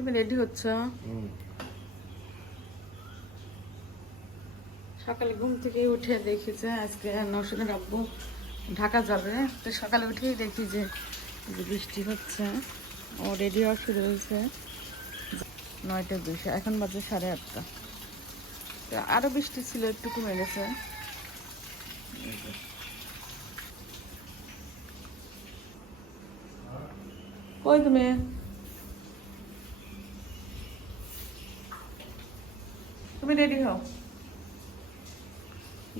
তুমি রেডি হচ্ছ? সকালে ঘুম থেকে উঠে দেখি যে আজকে নওশাদের আব্বু ঢাকা যাবে। তো সকালে উঠেই দেখি যে বৃষ্টি হচ্ছে। ও রেডি হওয়া শুরু হয়েছে 9:02, এখন বাজে 8:30। তো আরো বৃষ্টি ছিল, একটু কমে গেছে। কই তুমি? তুমি রেডি হও।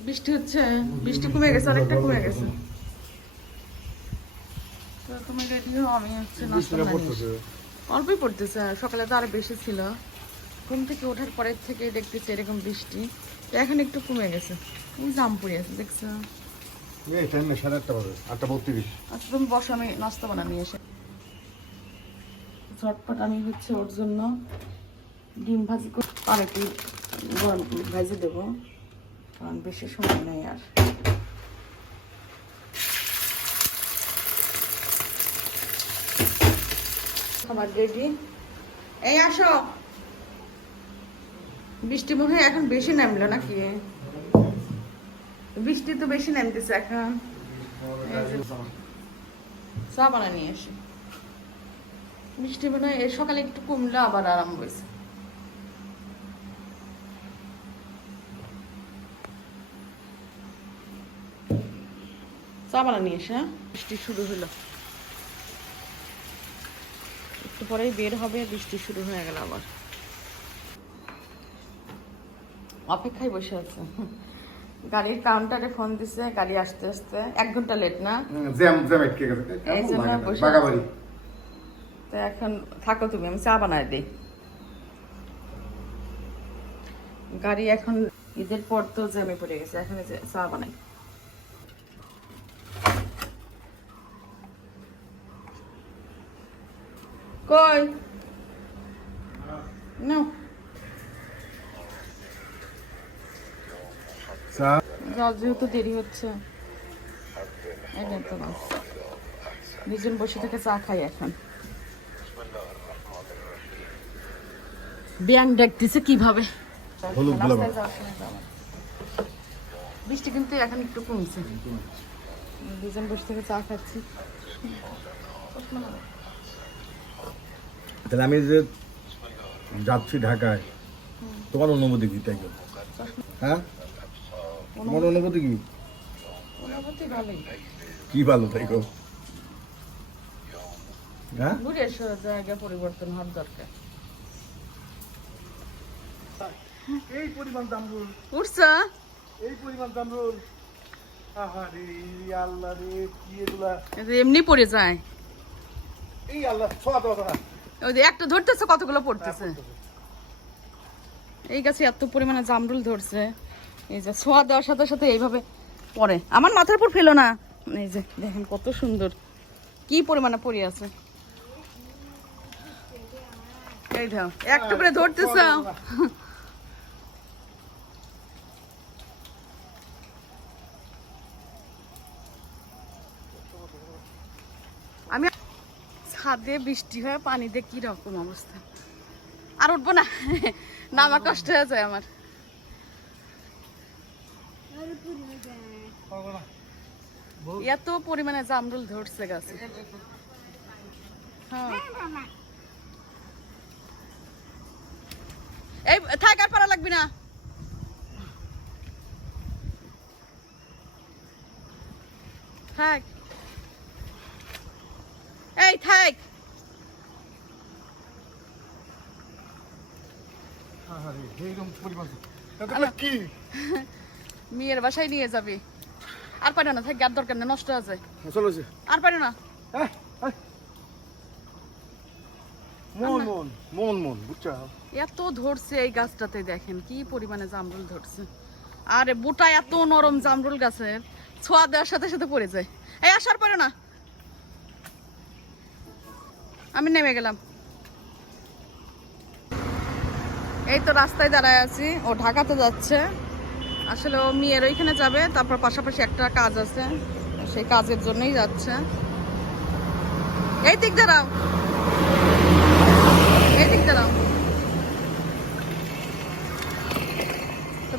বৃষ্টি হচ্ছে, বৃষ্টি কমে গেছে, অনেকটা কমে গেছে। তো তুমি রেডি হও, আমি হচ্ছে নাস্তা বানিয়ে। অল্পই পড়তেছে, সকালে তো আরো বেশি ছিল। ঘুম থেকে ওঠার পরের থেকে দেখতেছি এরকম বৃষ্টি। তো এখন একটু কমে গেছে। এই জাম পড়ে আছে, দেখছো? আচ্ছা তুমি বসো, আমি নাস্তা বানিয়ে এসে। ঝটপট আমি হচ্ছে ওর জন্য ডিম ভাজি করে আর একটু গরম ভাজি দেবো, কারণ বেশি সময় নেই আর। খাবার রেডি। এই আসো। বৃষ্টি মনে হয় এখন বেশি নামলো নাকি? বৃষ্টি তো বেশি নামতেছে এখন। চা বানা নিয়ে এসে। বৃষ্টি মনে হয় এর সকালে একটু কমলো, আবার আরম্ভ হয়েছে। চা বানা নিয়ে এসে। বৃষ্টি শুরু হলো, একটু পরেই বের হবে। বৃষ্টি শুরু হয়ে গেল আবার। অপেক্ষায় বসে আছে। গাড়ির কাউন্টারে ফোন দিছে, গাড়ি আসতে আসতে 1 ঘন্টা লেট না? এই জন্য বসে। তো এখন থাকো তুমি, আমি চা বানাই দিই। গাড়ি এখন ঈদের পর তো জ্যামে পড়ে গেছে, এখন চা বানাই। কই নাও যাও, যেহেতু দেরি হচ্ছে। দুজন বসে থেকে চা খাই এখন। ব্যাং দেখতেছে কিভাবে। বৃষ্টি কিন্তু এখন একটু কমছে। দুজন বসে থেকে চা খাচ্ছি। তাহলে আমি যে যাচ্ছি ঢাকায়, তোমার অনুমতি কি? তাই হ্যাঁ, তোমার অনুমতি কি? অনুভূতি ভালোই। কি ভালো তাই গো? হ্যাঁ, ঘুরে এসো, জায়গা পরিবর্তন হওয়ার দরকার। এই পরিমাণ জামরুল উঠছা? এই পরিমাণ জামরুল, আহারে আল্লাহ রে, কি এগুলা? এমনি পড়ে যায়। এই আল্লাহ, ছোঁয়া দাও না। ওই যে একটা ধরতেছে, কতগুলো পড়তেছে। এই গাছে এত পরিমাণে জামরুল ধরছে। এই যে ছোঁয়া দেওয়ার সাথে সাথে এইভাবে পড়ে। আমার মাথার উপর ফেলো না। এই যে দেখেন কত সুন্দর, কি পরিমাণে পড়ে আছে। এই দাও, একটু করে ধরতেছ। আমি ছাদে বৃষ্টি হয়ে পানি দিয়ে কি রকম অবস্থা। আর উঠবো না, নামা কষ্ট হয়ে যায় আমার। এত পরিমাণে জামরুল ধরছে গাছে। হ্যাঁ, এই থাক, আর পারা লাগবি না। থাক, এই থাক। কি মেয়ের বাসায় নিয়ে যাবি। আর পারে না, থাক, আর দরকার নেই, নষ্ট হয়ে যায়। চলো, আর পারে না। মন মন মন মন বুঝছো? এত ধরছে এই গাছটাতে, দেখেন কি পরিমাণে জামরুল ধরছে। আরে বুটা এত নরম জামরুল গাছের, ছোঁয়া দেওয়ার সাথে সাথে পড়ে যায়। এই আসার পারে না, আমি নেমে গেলাম। এই তো রাস্তায় দাঁড়ায় আছি, ও ঢাকাতে যাচ্ছে। আসলে ও মেয়ের ওইখানে যাবে, তারপর পাশাপাশি একটা কাজ আছে, সেই কাজের জন্যই যাচ্ছে। এই দিক দাঁড়াও, এই দিক দাঁড়াও।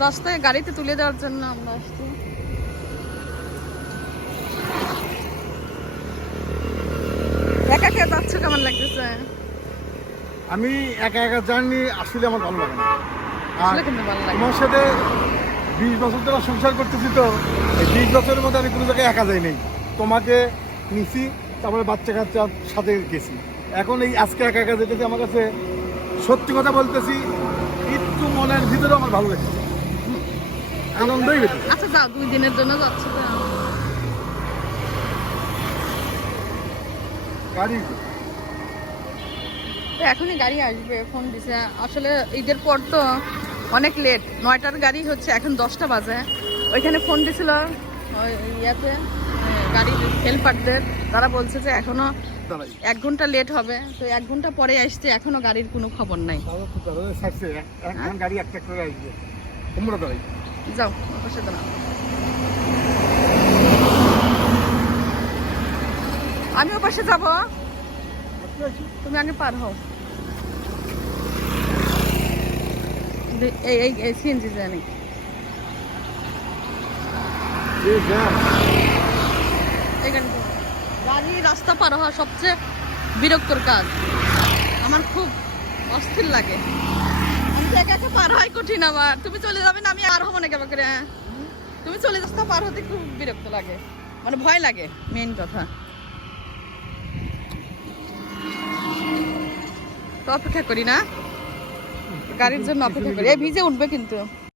রাস্তায় গাড়িতে তুলে দেওয়ার জন্য আমরা আসছি। একা একা যাচ্ছ, কেমন লাগতেছে? আমি একা একা জার্নি আসলে আমার ভালো লাগে না। আর আসলে কিন্তু ভালো লাগে। তোমার সাথে 20 বছর ধরে সংসার করতেছি, তো এই 20 বছরের মধ্যে আমি কোনো জায়গায় একা যাই নাই। তোমাকে নিছি, তারপরে বাচ্চা কাচ্চার সাথে গেছি। এখন এই আজকে একা একা যেতেছি, আমার কাছে সত্যি কথা বলতেছি একটু মনের ভিতরে আমার ভালো লাগে, আনন্দই বেশি। আচ্ছা যাও, 2 দিনের জন্য যাচ্ছ তো। গাড়ি তো এখনই গাড়ি আসবে, ফোন দিছে। আসলে ঈদের পর তো অনেক লেট, 9টার গাড়ি হচ্ছে, এখন 10টা বাজে। ওইখানে ফোন দিছিল ওই ইয়াতে গাড়ির হেল্পারদের, তারা বলছে যে এখনো 1 ঘন্টা লেট হবে। তো 1 ঘন্টা পরে আসছে, এখনো গাড়ির কোনো খবর নাই। এখন গাড়ি একটা করে আসবে, তোমরা দাঁড়াই। যাও পাশে দাঁড়াও, আমি ও পাশে যাবো, তুমি আগে পার হও। এই সিএনজি জানি গাড়ি রাস্তা পার হওয়া সবচেয়ে বিরক্তর কাজ। আমার খুব অস্থির লাগে, আমি তো একা একা পার হয় কঠিন। আমার তুমি চলে যাবে না, আমি আর হবো না কেমন করে। তুমি চলে যাচ্ছ, পার হতে খুব বিরক্ত লাগে, মানে ভয় লাগে মেইন কথা। তো অপেক্ষা করি না, গাড়ির জন্য অপেক্ষা করি। এই ভিজে উঠবে কিন্তু।